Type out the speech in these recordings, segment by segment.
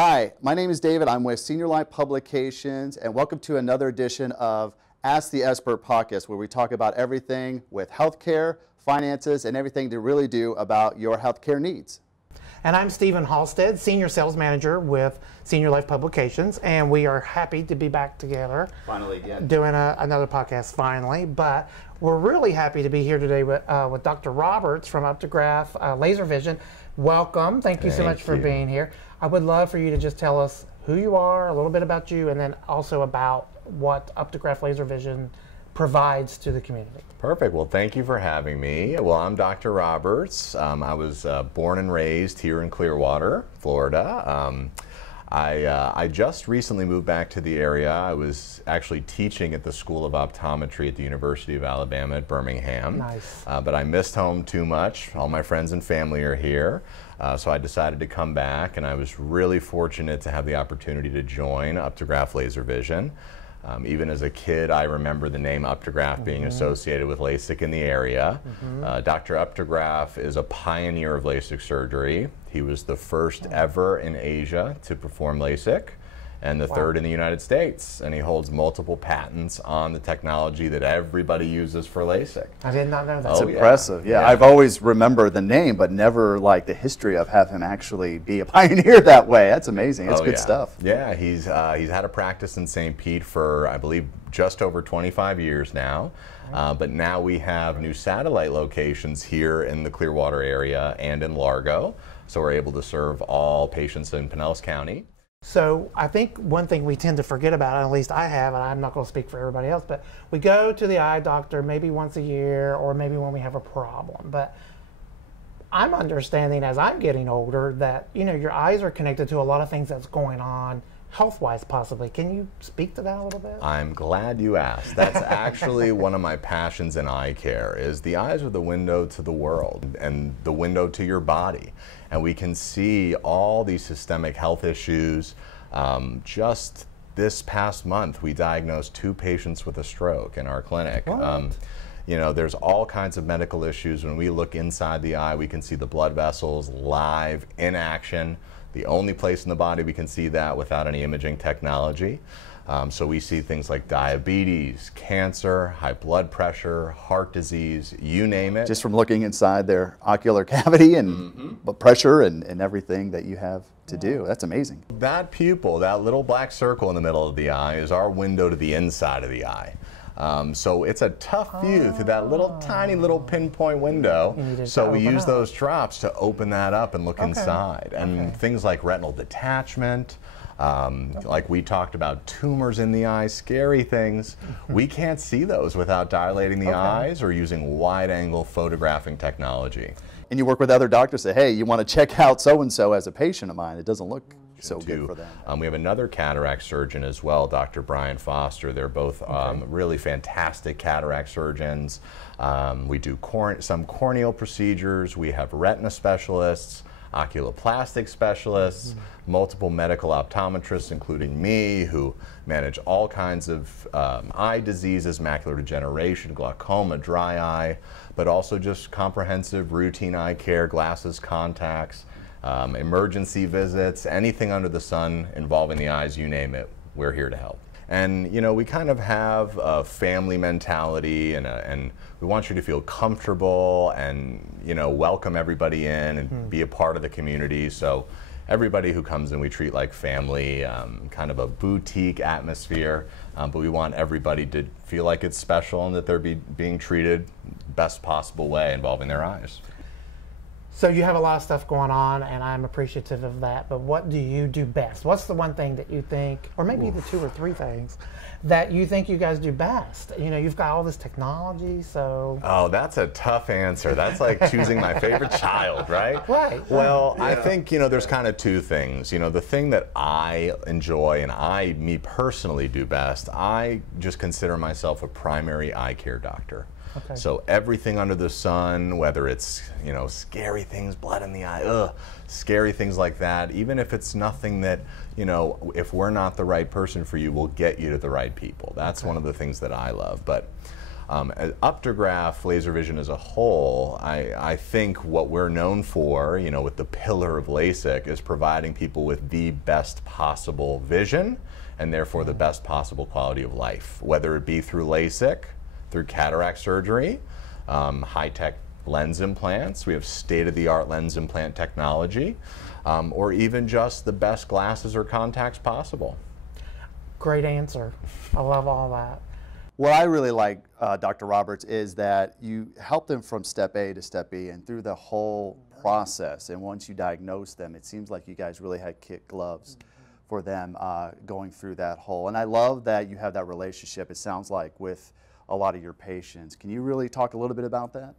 Hi, my name is David. I'm with Senior Life Publications, and welcome to another edition of Ask the Expert podcast, where we talk about everything with healthcare, finances, and everything to really do about your healthcare needs. And I'm Stephen Halstead, Senior Sales Manager with Senior Life Publications, and we are happy to be back together. Finally again. Doing another podcast finally, but we're really happy to be here today with Dr. Roberts from Updegraff Laser Vision. Welcome. Thank you so much for being here. I would love for you to just tell us who you are, a little bit about you, and then also about what Updegraff Laser Vision provides to the community. Perfect. Well, thank you for having me. Well, I'm Dr. Roberts. I was born and raised here in Clearwater, Florida. I just recently moved back to the area. I was actually teaching at the School of Optometry at the University of Alabama at Birmingham. Nice. But I missed home too much. All my friends and family are here. So I decided to come back, and I was really fortunate to have the opportunity to join Updegraff Laser Vision. Even as a kid, I remember the name Updegraff being associated with LASIK in the area. Dr. Updegraff is a pioneer of LASIK surgery. He was the first ever in Asia to perform LASIK, and the third in the United States. And he holds multiple patents on the technology that everybody uses for LASIK. I did not know that. That's impressive. Yeah, I've always remembered the name, but never like the history of having him actually be a pioneer that way. That's amazing. That's good stuff. Yeah, he's had a practice in St. Pete for, I believe, just over 25 years now. But now we have new satellite locations here in the Clearwater area and in Largo. So we're able to serve all patients in Pinellas County. So I think one thing we tend to forget about, at least I have, and I'm not going to speak for everybody else, but we go to the eye doctor maybe once a year or maybe when we have a problem. But I'm understanding as I'm getting older that, you know, your eyes are connected to a lot of things that's going on health-wise possibly. Can you speak to that a little bit? I'm glad you asked. That's actually one of my passions in eye care, is the eyes are the window to the world and the window to your body. And we can see all these systemic health issues. Just this past month, we diagnosed 2 patients with a stroke in our clinic. You know, there's all kinds of medical issues. When we look inside the eye, we can see the blood vessels live in action. The only place in the body we can see that without any imaging technology. So we see things like diabetes, cancer, high blood pressure, heart disease, you name it. Just from looking inside their ocular cavity and pressure and everything that you have to do. That's amazing. That pupil, that little black circle in the middle of the eye, is our window to the inside of the eye. So it's a tough view through that little tiny little pinpoint window. So we use those drops to open that up and look inside. And things like retinal detachment, like we talked about tumors in the eye, scary things. We can't see those without dilating the eyes or using wide-angle photographing technology. And you work with other doctors, say, hey, you want to check out so-and-so as a patient of mine. It doesn't look so good for them. We have another cataract surgeon as well, Dr. Brian Foster. They're both really fantastic cataract surgeons. We do some corneal procedures. We have retina specialists, oculoplastic specialists, multiple medical optometrists, including me, who manage all kinds of eye diseases, macular degeneration, glaucoma, dry eye, but also just comprehensive routine eye care, glasses, contacts, emergency visits, anything under the sun involving the eyes, you name it, we're here to help. And you know, we kind of have a family mentality, and we want you to feel comfortable and, you know, welcome everybody in and be a part of the community. So everybody who comes in we treat like family, kind of a boutique atmosphere, but we want everybody to feel like it's special and that they're being treated best possible way involving their eyes. So you have a lot of stuff going on, and I'm appreciative of that, but what do you do best? What's the one thing that you think, or maybe the 2 or 3 things, that you think you guys do best? You know, you've got all this technology, so... Oh, that's a tough answer. That's like choosing my favorite child, right? Right. Well, I think, you know, there's kind of 2 things. You know, the thing that I enjoy and me personally do best, I just consider myself a primary eye care doctor. So everything under the sun, whether it's, you know, scary things, blood in the eye, scary things like that, even if it's nothing that, you know, if we're not the right person for you, we'll get you to the right people. That's one of the things that I love. But At Updegraff Laser Vision as a whole, I think what we're known for, you know, with the pillar of LASIK, is providing people with the best possible vision and therefore the best possible quality of life, whether it be through LASIK, through cataract surgery, high-tech lens implants. We have state-of-the-art lens implant technology, or even just the best glasses or contacts possible. Great answer. I love all that. What I really like, Dr. Roberts, is that you help them from step A to step B and through the whole process. And once you diagnose them, it seems like you guys really had kid gloves for them going through that whole. And I love that you have that relationship, it sounds like, with a lot of your patients. Can you really talk a little bit about that?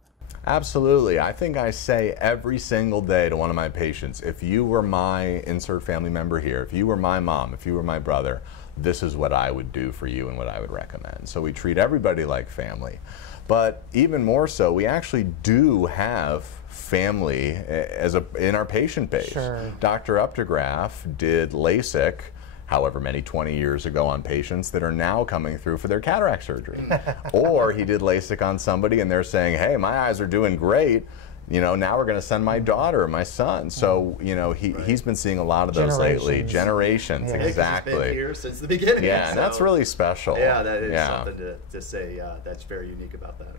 Absolutely. I think I say every single day to one of my patients, if you were my insert family member here, if you were my mom, if you were my brother, this is what I would do for you and what I would recommend. So we treat everybody like family. But even more so, we actually do have family in our patient base. Sure. Dr. Updegraff did LASIK however many 20 years ago on patients that are now coming through for their cataract surgery. Or he did LASIK on somebody and they're saying, hey, my eyes are doing great. You know, now we're going to send my daughter or my son. So, you know, he's been seeing a lot of those lately. Generations, Yeah. exactly. He's been here since the beginning. Yeah, so, and that's really special. Yeah, that is something to say that's very unique about that.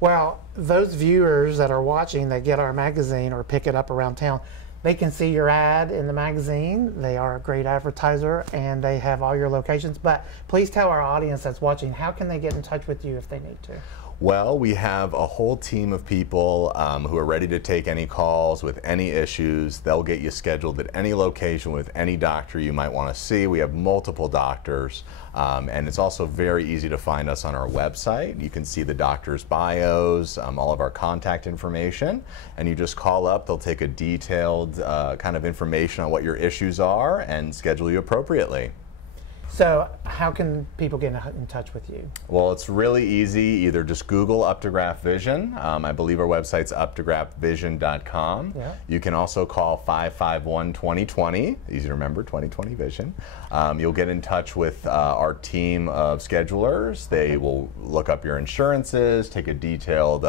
Well, those viewers that are watching that get our magazine or pick it up around town, they can see your ad in the magazine. They are a great advertiser and they have all your locations. But please tell our audience that's watching, how can they get in touch with you if they need to? Well, we have a whole team of people who are ready to take any calls with any issues. They'll get you scheduled at any location with any doctor you might want to see. We have multiple doctors, and it's also very easy to find us on our website. You can see the doctor's bios, all of our contact information, and you just call up. They'll take a detailed kind of information on what your issues are and schedule you appropriately. So how can people get in touch with you? Well, it's really easy. Either just Google Updegraff Vision. I believe our website's updegraffvision.com. Yeah. You can also call 551-2020. Easy to remember, 2020 Vision. You'll get in touch with our team of schedulers. They will look up your insurances, take a detailed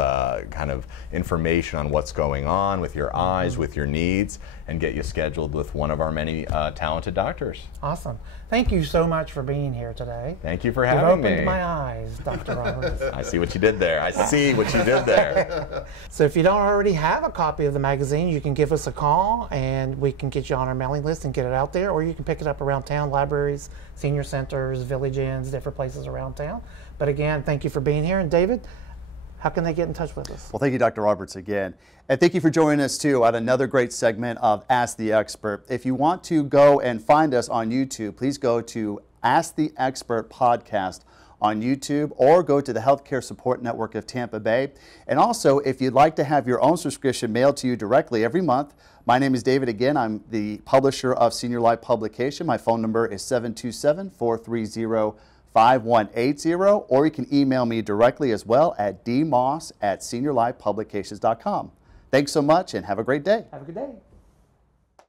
kind of information on what's going on with your eyes, with your needs, and get you scheduled with one of our many talented doctors. Awesome. Thank you so much for being here today. Thank you for You've having me. opened my eyes, Dr. Roberts. I see what you did there. I see what you did there. So if you don't already have a copy of the magazine, you can give us a call and we can get you on our mailing list and get it out there, or you can pick it up around town, libraries, senior centers, village inns, different places around town. But again, thank you for being here. And David, how can they get in touch with us? Well, thank you, Dr. Roberts, again. And thank you for joining us, too, at another great segment of Ask the Expert. If you want to go and find us on YouTube, please go to Ask the Expert Podcast on YouTube or go to the Healthcare Support Network of Tampa Bay. And also, if you'd like to have your own subscription mailed to you directly every month, my name is David again. I'm the publisher of Senior Life Publication. My phone number is 727-430-5180, or you can email me directly as well at dmoss@seniorlifepublications.com. Thanks so much and have a great day. Have a good day.